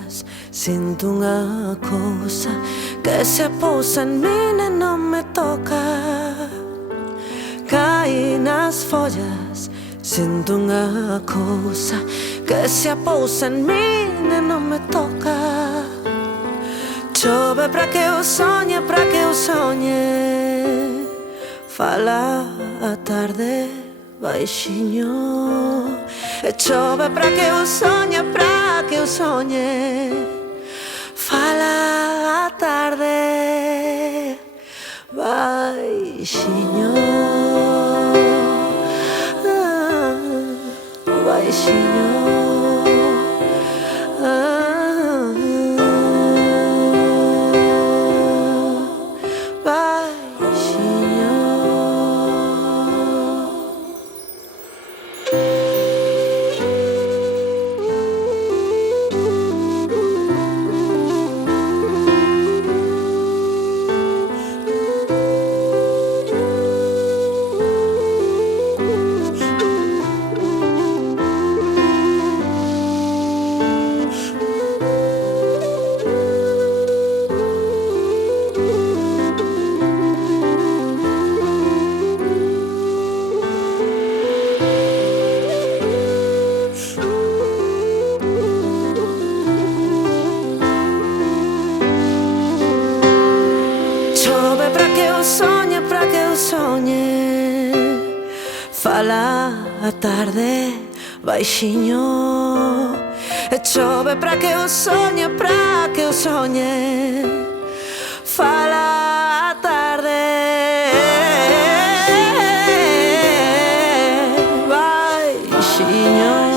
follas. Sinto unha cousa que se pousa en min e non me toca. Caí nas follas. Sinto unha cousa que se pousa en min e non me toca. Chove para que eu soñe, para que eu soñe. Fala a tarde baixiño. E chove para que eu soñe, para que eu soñe. Fala a tarde baixiño, baixiño. Soña para que eu soñe. Fala a tarde baixiño. E chove para que eu soñe, para que eu soñe. Fala a tarde baixiño.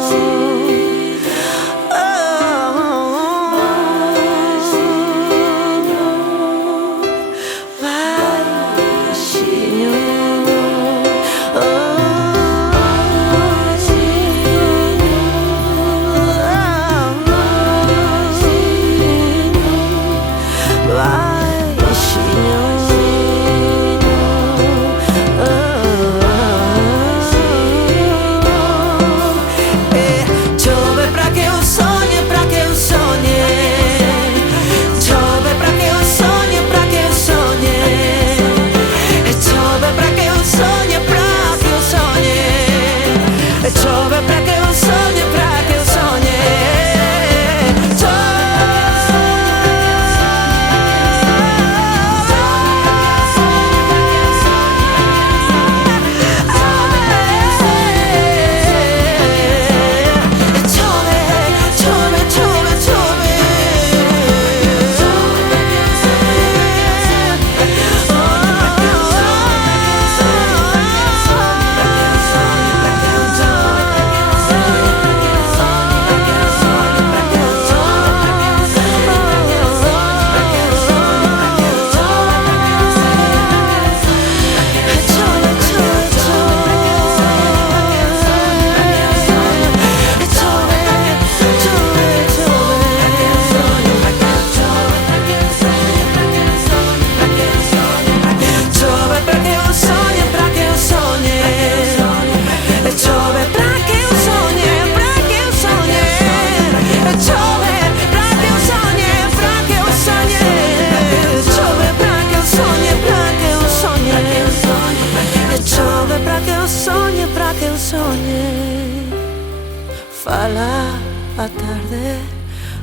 Fala a tarde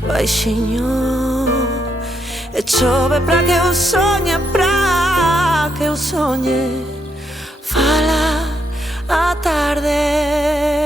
baixiño. E chove para que eu soñe, para que eu soñe. Fala a tarde